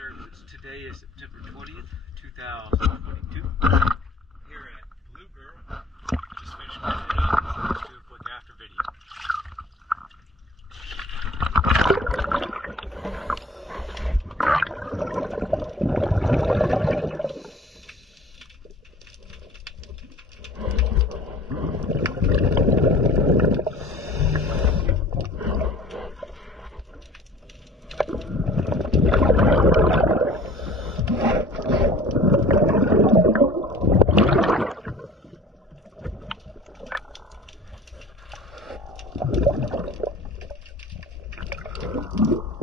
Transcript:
servers. Today is September 20th, 2022. Here at Blue Girl. Just finished cleaning it up. Let's do a quick after video. You